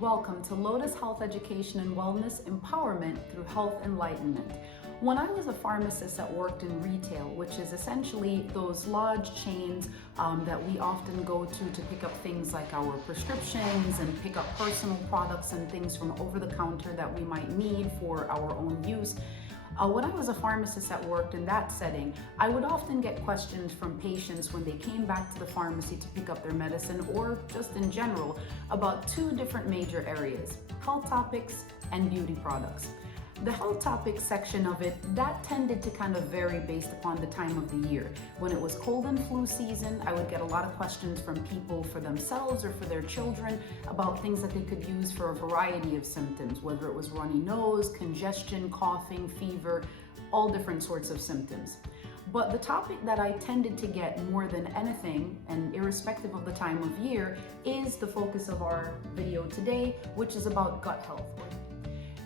Welcome to Lotus Health Education and Wellness Empowerment through Health Enlightenment. When I was a pharmacist that worked in retail, which is essentially those large chains that we often go to pick up things like our prescriptions and pick up personal products and things from over the counter that we might need for our own use. When I was a pharmacist that worked in that setting, I would often get questions from patients when they came back to the pharmacy to pick up their medicine or just in general about two different major areas, health topics and beauty products. The health topics section of it, that tended to kind of vary based upon the time of the year. When it was cold and flu season, I would get a lot of questions from people for themselves or for their children about things that they could use for a variety of symptoms, whether it was runny nose, congestion, coughing, fever, all different sorts of symptoms. But the topic that I tended to get more than anything, and irrespective of the time of year, is the focus of our video today, which is about gut health.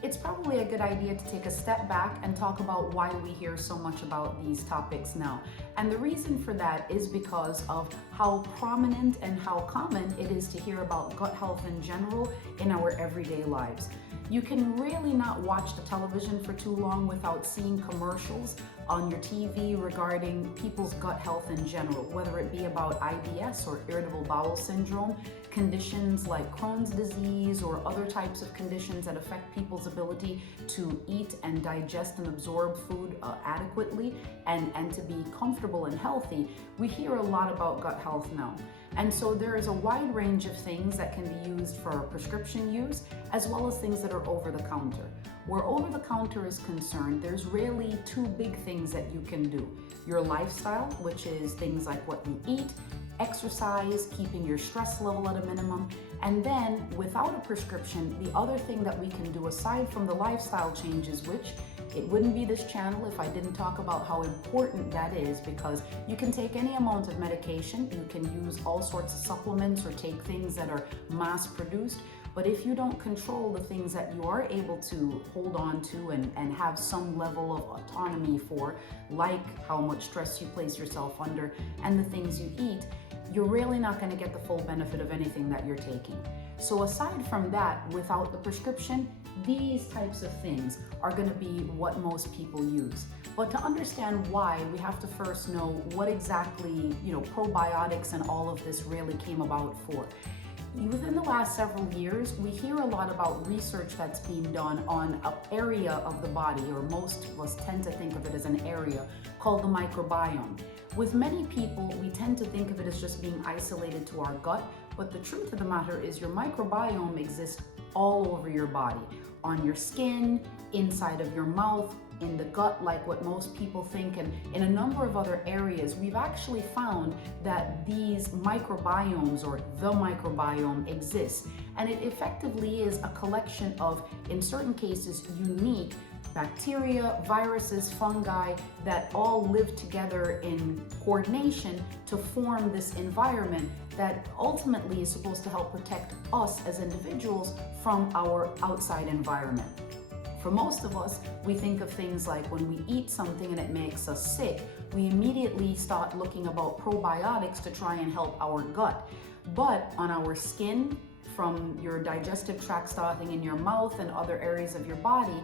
It's probably a good idea to take a step back and talk about why we hear so much about these topics now. And the reason for that is because of how prominent and how common it is to hear about gut health in general in our everyday lives. You can really not watch the television for too long without seeing commercials on your TV regarding people's gut health in general, whether it be about IBS or irritable bowel syndrome, conditions like Crohn's disease or other types of conditions that affect people's ability to eat and digest and absorb food adequately and to be comfortable and healthy. We hear a lot about gut health now. And so there is a wide range of things that can be used for prescription use, as well as things that are over the counter. Where over the counter is concerned, there's really two big things that you can do. Your lifestyle, which is things like what you eat, exercise, keeping your stress level at a minimum, and then without a prescription, the other thing that we can do aside from the lifestyle changes, which it wouldn't be this channel if I didn't talk about how important that is, because you can take any amount of medication, you can use all sorts of supplements or take things that are mass produced, but if you don't control the things that you are able to hold on to and have some level of autonomy for, like how much stress you place yourself under and the things you eat, you're really not going to get the full benefit of anything that you're taking. So aside from that, without the prescription, these types of things are going to be what most people use. But to understand why, we have to first know what exactly, probiotics and all of this really came about for. Within the last several years, we hear a lot about research that's being done on an area of the body, or most of us tend to think of it as an area, called the microbiome. With many people, we tend to think of it as just being isolated to our gut, but the truth of the matter is your microbiome exists all over your body, on your skin, inside of your mouth, in the gut, like what most people think, and in a number of other areas. We've actually found that these microbiomes, or the microbiome, exists, and it effectively is a collection of, in certain cases, unique bacteria, viruses, fungi that all live together in coordination to form this environment that ultimately is supposed to help protect us as individuals from our outside environment. For most of us, we think of things like when we eat something and it makes us sick, we immediately start looking about probiotics to try and help our gut. But on our skin, from your digestive tract starting in your mouth and other areas of your body,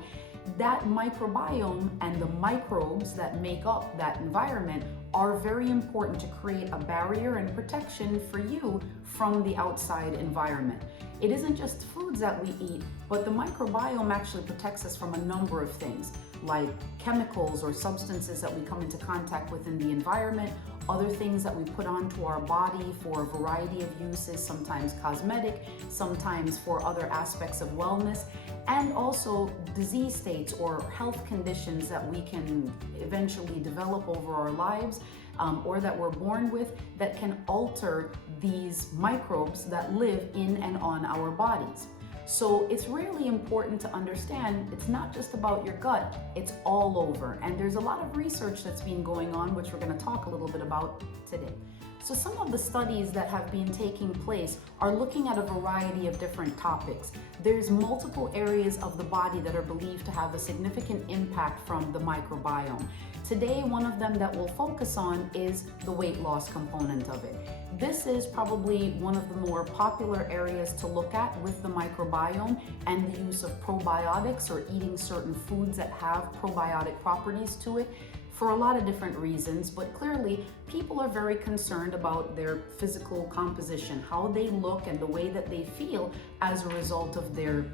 that microbiome and the microbes that make up that environment are very important to create a barrier and protection for you from the outside environment. It isn't just foods that we eat, but the microbiome actually protects us from a number of things, like chemicals or substances that we come into contact with in the environment, other things that we put onto our body for a variety of uses, sometimes cosmetic, sometimes for other aspects of wellness, and also disease states or health conditions that we can eventually develop over our lives or that we're born with that can alter these microbes that live in and on our bodies. So it's really important to understand it's not just about your gut, it's all over. And there's a lot of research that's been going on, which we're going to talk a little bit about today. So some of the studies that have been taking place are looking at a variety of different topics. There's multiple areas of the body that are believed to have a significant impact from the microbiome. Today, one of them that we'll focus on is the weight loss component of it. this is probably one of the more popular areas to look at with the microbiome and the use of probiotics or eating certain foods that have probiotic properties to it, for a lot of different reasons, but clearly people are very concerned about their physical composition, how they look and the way that they feel as a result of their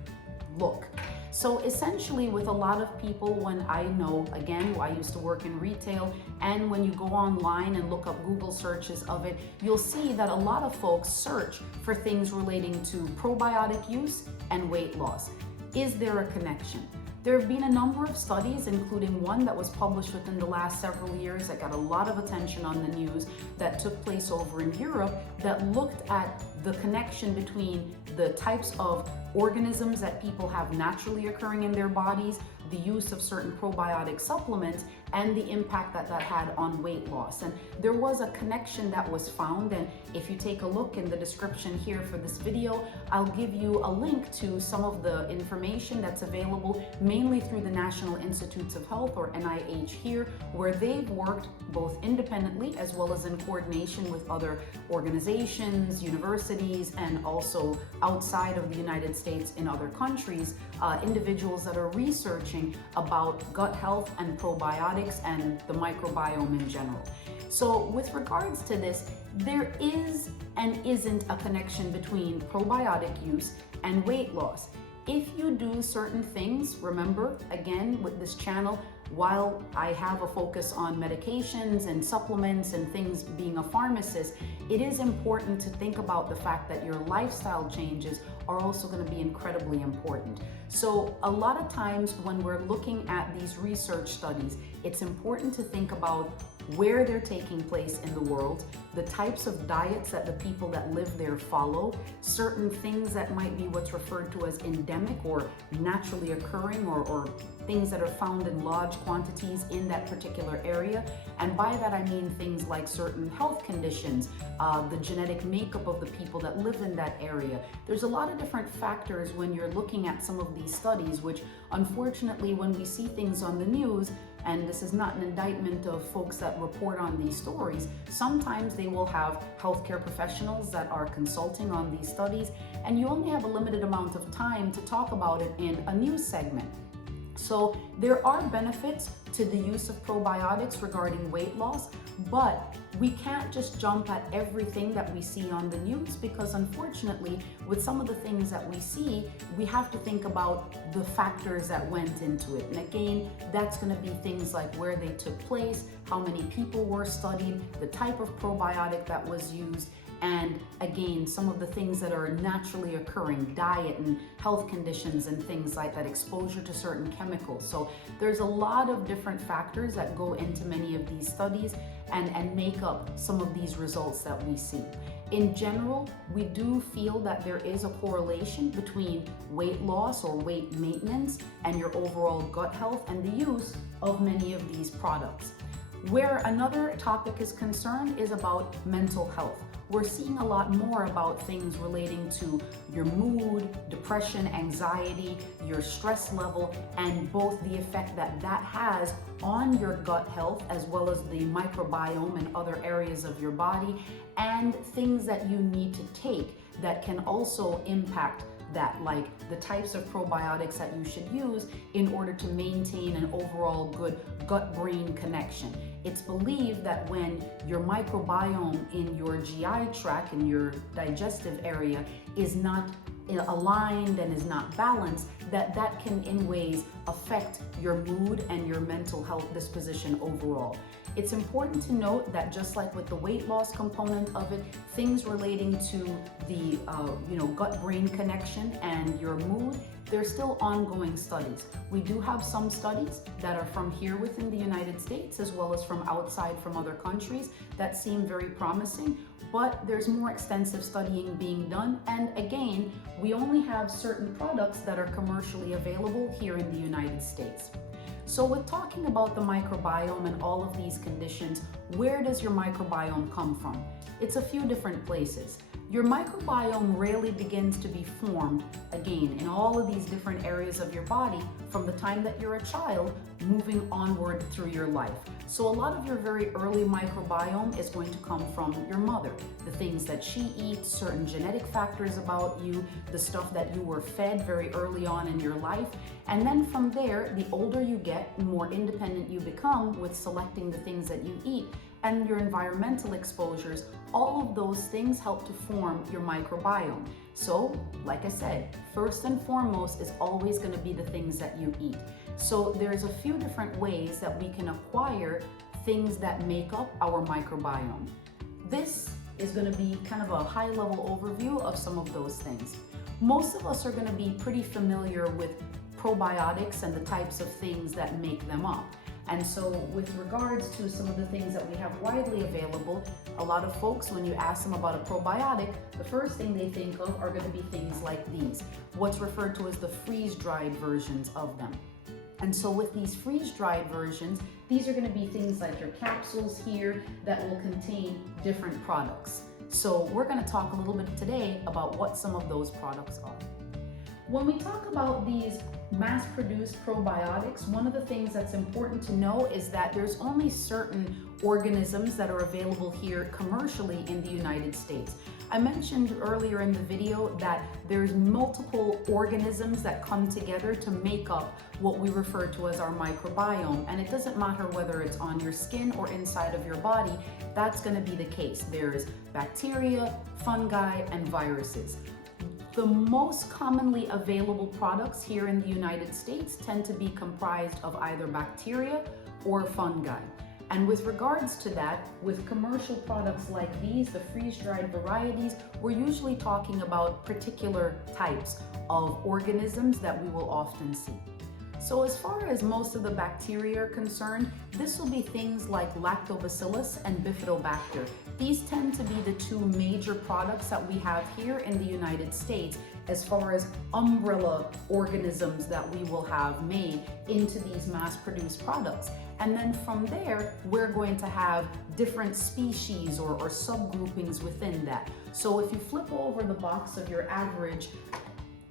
look. So essentially with a lot of people, when I know, again, I used to work in retail, and when you go online and look up Google searches of it, you'll see that a lot of folks search for things relating to probiotic use and weight loss. Is there a connection? There have been a number of studies, including one that was published within the last several years that got a lot of attention on the news, that took place over in Europe, that looked at the connection between the types of organisms that people have naturally occurring in their bodies, the use of certain probiotic supplements, and the impact that that had on weight loss. And there was a connection that was found, and if you take a look in the description here for this video, I'll give you a link to some of the information that's available mainly through the National Institutes of Health, or NIH here, where they've worked both independently as well as in coordination with other organizations, universities, and also outside of the United States in other countries, individuals that are researching about gut health and probiotics and the microbiome in general. So with regards to this, there is and isn't a connection between probiotic use and weight loss. If you do certain things, remember, again, with this channel, while I have a focus on medications and supplements and things being a pharmacist, it is important to think about the fact that your lifestyle changes are also going to be incredibly important. So a lot of times when we're looking at these research studies, it's important to think about where they're taking place in the world, the types of diets that the people that live there follow, certain things that might be what's referred to as endemic or naturally occurring, or things that are found in large quantities in that particular area. And by that I mean things like certain health conditions, the genetic makeup of the people that live in that area. There's a lot of different factors when you're looking at some of these studies, which unfortunately when we see things on the news, and this is not an indictment of folks that report on these stories, sometimes they will have healthcare professionals that are consulting on these studies, and you only have a limited amount of time to talk about it in a news segment. So there are benefits to the use of probiotics regarding weight loss, but we can't just jump at everything that we see on the news, because unfortunately with some of the things that we see, we have to think about the factors that went into it. And again, that's going to be things like where they took place, how many people were studied, the type of probiotic that was used, and again, some of the things that are naturally occurring, diet and health conditions and things like that, exposure to certain chemicals. So there's a lot of different factors that go into many of these studies and make up some of these results that we see. In general, we do feel that there is a correlation between weight loss or weight maintenance and your overall gut health and the use of many of these products. Where another topic is concerned is about mental health. We're seeing a lot more about things relating to your mood, depression, anxiety, your stress level, and both the effect that that has on your gut health, as well as the microbiome and other areas of your body, and things that you need to take that can also impact that, like the types of probiotics that you should use in order to maintain an overall good gut-brain connection. It's believed that when your microbiome in your GI tract, in your digestive area, is not aligned and is not balanced, that can in ways affect your mood and your mental health disposition overall. It's important to note that just like with the weight loss component of it, things relating to the gut-brain connection and your mood, there's still ongoing studies. We do have some studies that are from here within the United States as well as from outside from other countries that seem very promising, but there's more extensive studying being done. And again, we only have certain products that are commercially available here in the United States. So with talking about the microbiome and all of these conditions, where does your microbiome come from? It's a few different places. Your microbiome rarely begins to be formed, again, in all of these different areas of your body from the time that you're a child, moving onward through your life. So a lot of your very early microbiome is going to come from your mother. The things that she eats, certain genetic factors about you, the stuff that you were fed very early on in your life. And then from there, the older you get, the more independent you become with selecting the things that you eat. And your environmental exposures, all of those things help to form your microbiome. So, like I said, first and foremost is always going to be the things that you eat. So there's a few different ways that we can acquire things that make up our microbiome. This is going to be kind of a high-level overview of some of those things. Most of us are going to be pretty familiar with probiotics and the types of things that make them up. And so with regards to some of the things that we have widely available, a lot of folks, when you ask them about a probiotic, the first thing they think of are going to be things like these, what's referred to as the freeze-dried versions of them. And so with these freeze-dried versions, these are going to be things like your capsules here that will contain different products. So we're going to talk a little bit today about what some of those products are. When we talk about these mass-produced probiotics, one of the things that's important to know is that there's only certain organisms that are available here commercially in the United States. I mentioned earlier in the video that there's multiple organisms that come together to make up what we refer to as our microbiome, and it doesn't matter whether it's on your skin or inside of your body, that's going to be the case. There's bacteria, fungi, and viruses. The most commonly available products here in the United States tend to be comprised of either bacteria or fungi. And with regards to that, with commercial products like these, the freeze-dried varieties, we're usually talking about particular types of organisms that we will often see. So as far as most of the bacteria are concerned, this will be things like lactobacillus and bifidobacter. These tend to be the two major products that we have here in the United States as far as umbrella organisms that we will have made into these mass-produced products. And then from there, we're going to have different species or subgroupings within that. So if you flip over the box of your average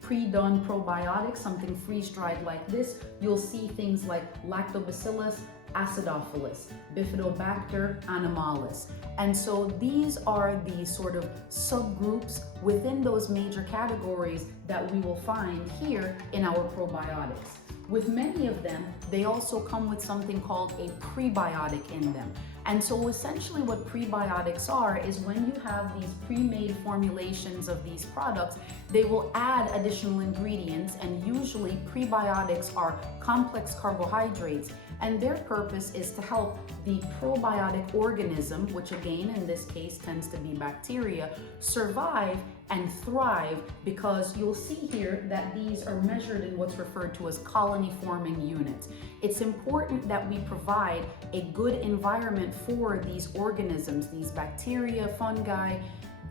pre-done probiotic, something freeze-dried like this, you'll see things like lactobacillus acidophilus, bifidobacter animalis. And so these are the sort of subgroups within those major categories that we will find here in our probiotics. With many of them, they also come with something called a prebiotic in them. And so essentially what prebiotics are is when you have these pre-made formulations of these products, they will add additional ingredients, and usually prebiotics are complex carbohydrates, and their purpose is to help the probiotic organism, which again in this case tends to be bacteria, survive and thrive, because you'll see here that these are measured in what's referred to as colony forming units. It's important that we provide a good environment for these organisms, these bacteria, fungi,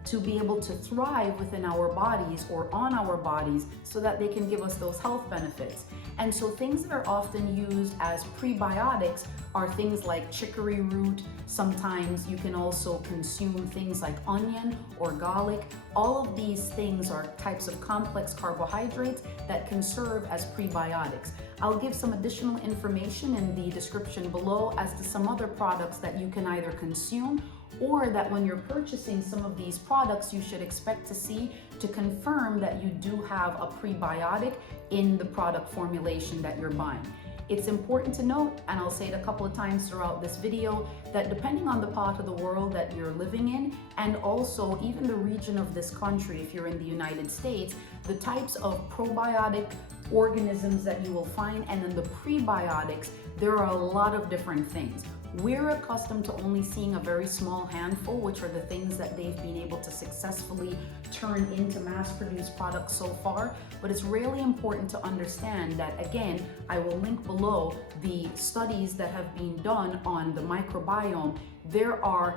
to be able to thrive within our bodies or on our bodies so that they can give us those health benefits. And so things that are often used as prebiotics are things like chicory root. Sometimes you can also consume things like onion or garlic. All of these things are types of complex carbohydrates that can serve as prebiotics. I'll give some additional information in the description below as to some other products that you can either consume or that when you're purchasing some of these products, you should expect to see to confirm that you do have a prebiotic in the product formulation that you're buying. It's important to note, and I'll say it a couple of times throughout this video, that depending on the part of the world that you're living in, and also even the region of this country, if you're in the United States, the types of probiotic organisms that you will find, and then the prebiotics, there are a lot of different things. We're accustomed to only seeing a very small handful, which are the things that they've been able to successfully turn into mass-produced products so far. But it's really important to understand that, again, I will link below the studies that have been done on the microbiome. There are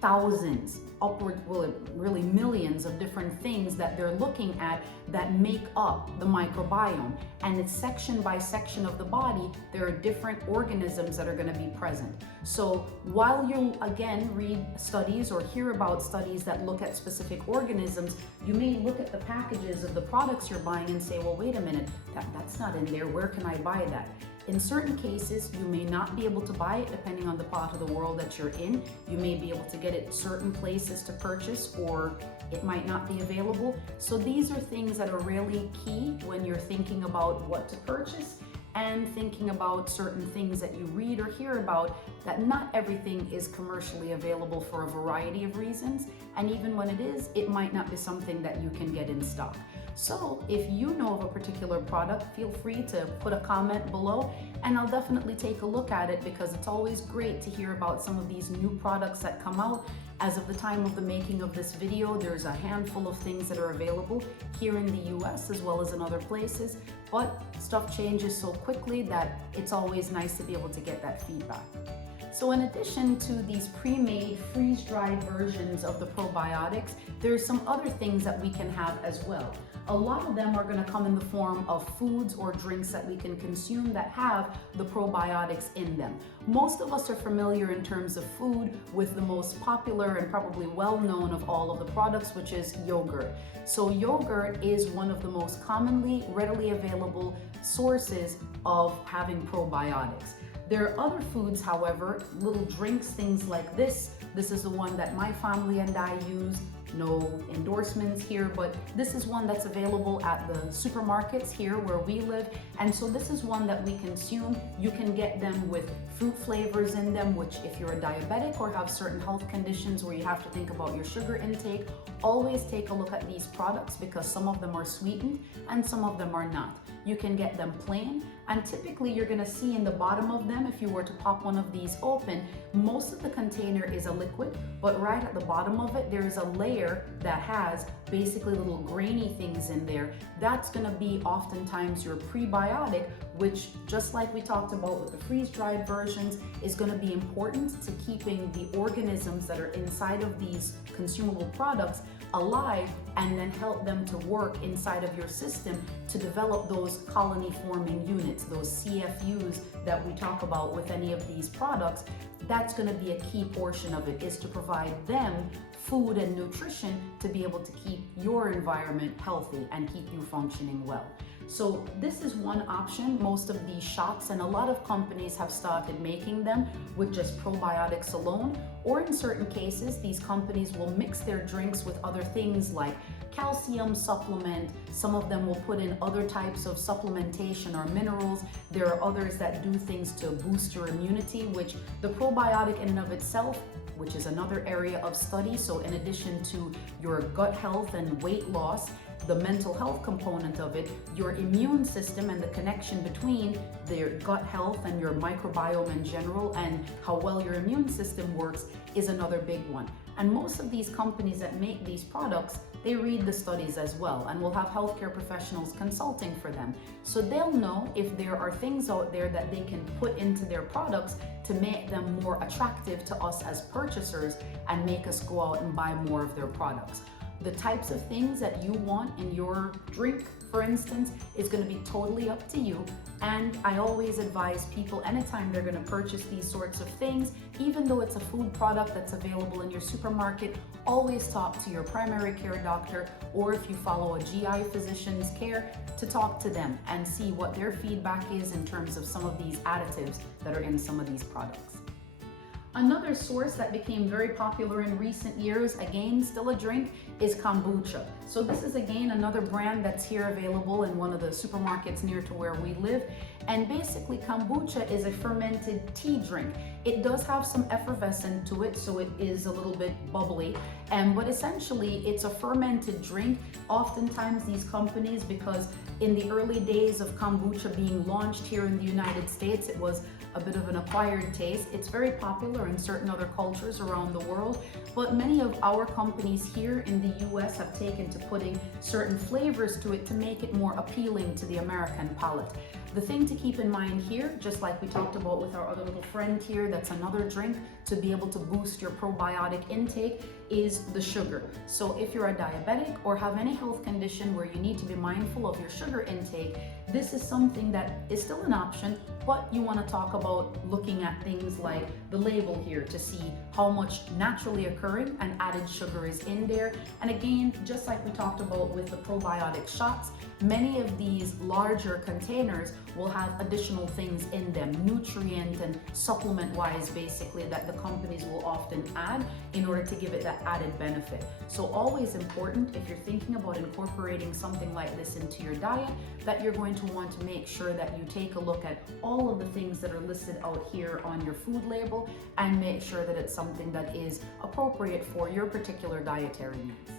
thousands, upward, well, really millions of different things that they're looking at that make up the microbiome. And it's section by section of the body, there are different organisms that are going to be present. So while you again read studies or hear about studies that look at specific organisms, you may look at the packages of the products you're buying and say, well, wait a minute, that's not in there. Where can I buy that? In certain cases, you may not be able to buy it depending on the part of the world that you're in. You may be able to get it certain places to purchase, or it might not be available. So these are things that are really key when you're thinking about what to purchase and thinking about certain things that you read or hear about, that not everything is commercially available for a variety of reasons. And even when it is, it might not be something that you can get in stock. So if you know of a particular product, feel free to put a comment below and I'll definitely take a look at it, because it's always great to hear about some of these new products that come out. As of the time of the making of this video, there's a handful of things that are available here in the US as well as in other places, but stuff changes so quickly that it's always nice to be able to get that feedback. So in addition to these pre-made, freeze-dried versions of the probiotics, there's some other things that we can have as well. A lot of them are going to come in the form of foods or drinks that we can consume that have the probiotics in them. Most of us are familiar in terms of food with the most popular and probably well-known of all of the products, which is yogurt. So yogurt is one of the most commonly, readily available sources of having probiotics. There are other foods, however, little drinks, things like this. This is the one that my family and I use. No endorsements here, but this is one that's available at the supermarkets here where we live. And so this is one that we consume. You can get them with fruit flavors in them, which if you're a diabetic or have certain health conditions where you have to think about your sugar intake, always take a look at these products, because some of them are sweetened and some of them are not. You can get them plain, and typically you're going to see in the bottom of them, if you were to pop one of these open, most of the container is a liquid, but right at the bottom of it there is a layer that has basically little grainy things in there. That's going to be oftentimes your prebiotic, which, just like we talked about with the freeze-dried versions, is going to be important to keeping the organisms that are inside of these consumable products alive, and then help them to work inside of your system to develop those colony forming units, those CFUs that we talk about with any of these products. That's going to be a key portion of it, is to provide them food and nutrition to be able to keep your environment healthy and keep you functioning well. So this is one option. Most of these shops and a lot of companies have started making them with just probiotics alone, or in certain cases, these companies will mix their drinks with other things like calcium supplement. Some of them will put in other types of supplementation or minerals. There are others that do things to boost your immunity, which the probiotic in and of itself, which is another area of study. So in addition to your gut health and weight loss, the mental health component of it, your immune system and the connection between their gut health and your microbiome in general and how well your immune system works is another big one. And most of these companies that make these products, they read the studies as well and will have healthcare professionals consulting for them. So they'll know if there are things out there that they can put into their products to make them more attractive to us as purchasers and make us go out and buy more of their products. The types of things that you want in your drink, for instance, is going to be totally up to you. And I always advise people, anytime they're going to purchase these sorts of things, even though it's a food product that's available in your supermarket, always talk to your primary care doctor, or if you follow a GI physician's care, to talk to them and see what their feedback is in terms of some of these additives that are in some of these products. Another source that became very popular in recent years, again, still a drink, is kombucha. So this is again another brand that's here available in one of the supermarkets near to where we live. And basically kombucha is a fermented tea drink. It does have some effervescent to it, so it is a little bit bubbly. But essentially it's a fermented drink. Oftentimes these companies, because in the early days of kombucha being launched here in the United States, it was a bit of an acquired taste. It's very popular in certain other cultures around the world, but many of our companies here in the US have taken to putting certain flavors to it to make it more appealing to the American palate. The thing to keep in mind here, just like we talked about with our other little friend here, that's another drink to be able to boost your probiotic intake, is the sugar. So if you're a diabetic or have any health condition where you need to be mindful of your sugar intake, this is something that is still an option, but you want to talk about looking at things like the label here to see how much naturally occurring and added sugar is in there. And again, just like we talked about with the probiotic shots, many of these larger containers will have additional things in them, nutrient and supplement wise basically, that the companies will often add in order to give it that added benefit. So always important, if you're thinking about incorporating something like this into your diet, that you're going to want to make sure that you take a look at all of the things that are listed out here on your food label and make sure that it's something that is appropriate for your particular dietary needs.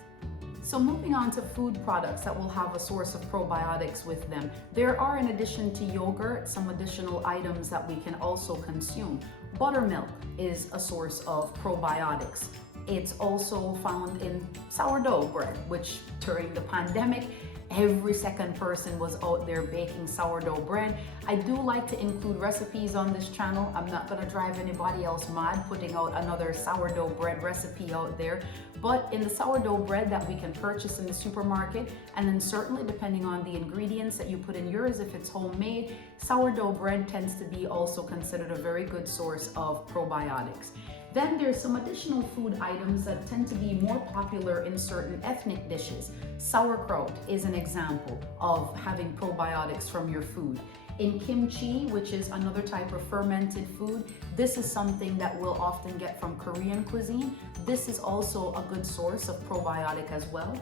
So moving on to food products that will have a source of probiotics with them. There are, in addition to yogurt, some additional items that we can also consume. Buttermilk is a source of probiotics. It's also found in sourdough bread, which during the pandemic, every second person was out there baking sourdough bread. I do like to include recipes on this channel. I'm not gonna drive anybody else mad putting out another sourdough bread recipe out there. But in the sourdough bread that we can purchase in the supermarket, and then certainly depending on the ingredients that you put in yours, if it's homemade, sourdough bread tends to be also considered a very good source of probiotics. Then there's some additional food items that tend to be more popular in certain ethnic dishes. Sauerkraut is an example of having probiotics from your food. In kimchi, which is another type of fermented food, this is something that we'll often get from Korean cuisine. This is also a good source of probiotic as well.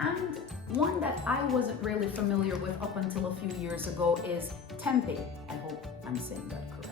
And one that I wasn't really familiar with up until a few years ago is tempeh. I hope I'm saying that correct.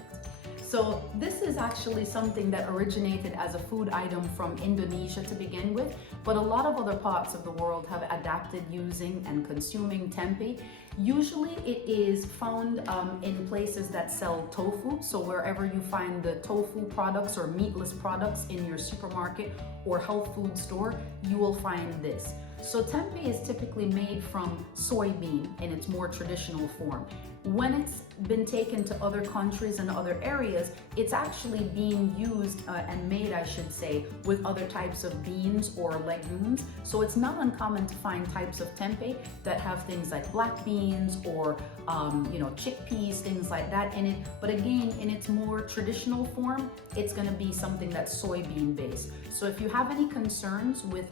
So this is actually something that originated as a food item from Indonesia to begin with, but a lot of other parts of the world have adapted using and consuming tempeh. Usually it is found in places that sell tofu, so wherever you find the tofu products or meatless products in your supermarket or health food store, you will find this. So tempeh is typically made from soybean in its more traditional form. When it's been taken to other countries and other areas, it's actually being used and made, I should say, with other types of beans or legumes. So it's not uncommon to find types of tempeh that have things like black beans or chickpeas, things like that in it. But again, in its more traditional form, it's going to be something that's soybean based. So if you have any concerns with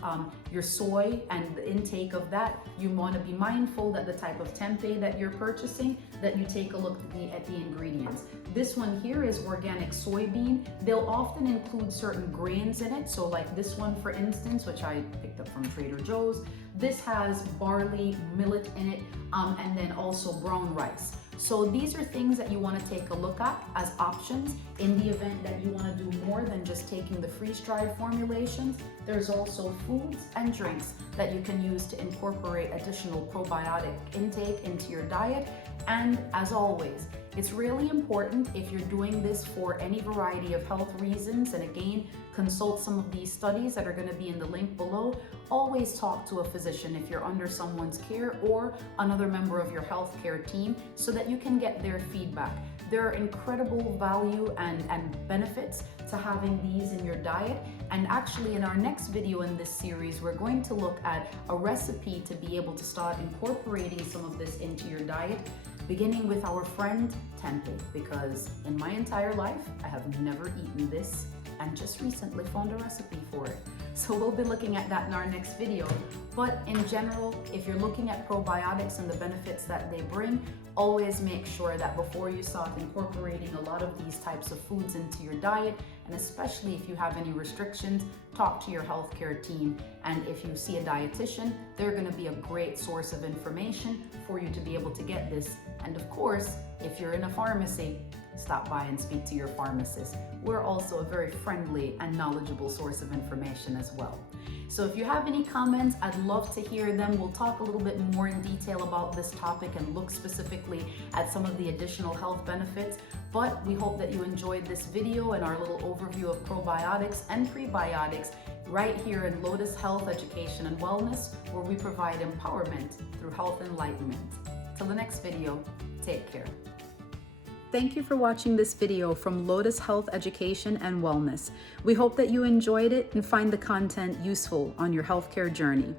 your soy and the intake of that, you want to be mindful that the type of tempeh that you're purchasing, that you take a look at the ingredients. This one here is organic soybean. They'll often include certain grains in it. So like this one, for instance, which I picked up from Trader Joe's, this has barley, millet in it, and then also brown rice. So these are things that you want to take a look at as options in the event that you want to do more than just taking the freeze-dried formulations. There's also foods and drinks that you can use to incorporate additional probiotic intake into your diet. And as always, it's really important if you're doing this for any variety of health reasons, and again, consult some of these studies that are going to be in the link below. Always talk to a physician if you're under someone's care or another member of your healthcare team so that you can get their feedback. There are incredible value and benefits to having these in your diet. And actually in our next video in this series, we're going to look at a recipe to be able to start incorporating some of this into your diet, beginning with our friend tempeh, because in my entire life, I have never eaten this and just recently found a recipe for it. So we'll be looking at that in our next video. But in general, if you're looking at probiotics and the benefits that they bring, always make sure that before you start incorporating a lot of these types of foods into your diet, and especially if you have any restrictions, talk to your healthcare team. And if you see a dietitian, they're going to be a great source of information for you to be able to get this. And of course, if you're in a pharmacy, stop by and speak to your pharmacist. We're also a very friendly and knowledgeable source of information as well. So if you have any comments, I'd love to hear them. We'll talk a little bit more in detail about this topic and look specifically at some of the additional health benefits. But we hope that you enjoyed this video and our little overview of probiotics and prebiotics right here in Lotus Health Education and Wellness, where we provide empowerment through health enlightenment. Till the next video, take care. Thank you for watching this video from Lotus Health Education and Wellness. We hope that you enjoyed it and find the content useful on your healthcare journey.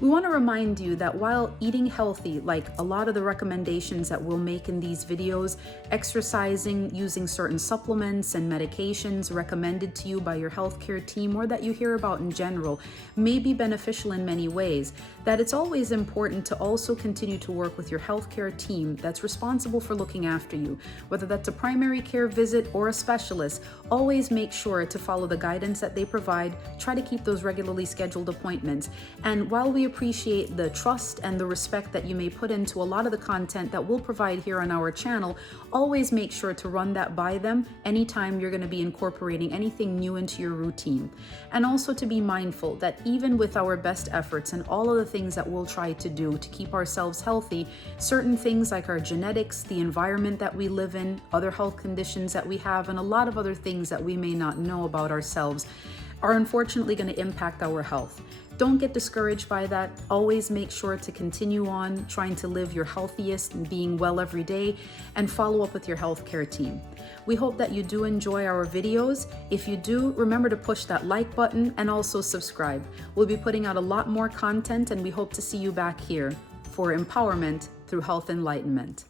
We want to remind you that while eating healthy, like a lot of the recommendations that we'll make in these videos, exercising, using certain supplements and medications recommended to you by your healthcare team or that you hear about in general, may be beneficial in many ways, that it's always important to also continue to work with your healthcare team that's responsible for looking after you. Whether that's a primary care visit or a specialist, always make sure to follow the guidance that they provide. Try to keep those regularly scheduled appointments. And while we appreciate the trust and the respect that you may put into a lot of the content that we'll provide here on our channel, always make sure to run that by them anytime you're going to be incorporating anything new into your routine. And also to be mindful that even with our best efforts and all of the things that we'll try to do to keep ourselves healthy, certain things like our genetics, the environment that we live in, other health conditions that we have, and a lot of other things that we may not know about ourselves are unfortunately going to impact our health. Don't get discouraged by that. Always make sure to continue on trying to live your healthiest and being well every day, and follow up with your healthcare team. We hope that you do enjoy our videos. If you do, remember to push that like button and also subscribe. We'll be putting out a lot more content, and we hope to see you back here for empowerment through health enlightenment.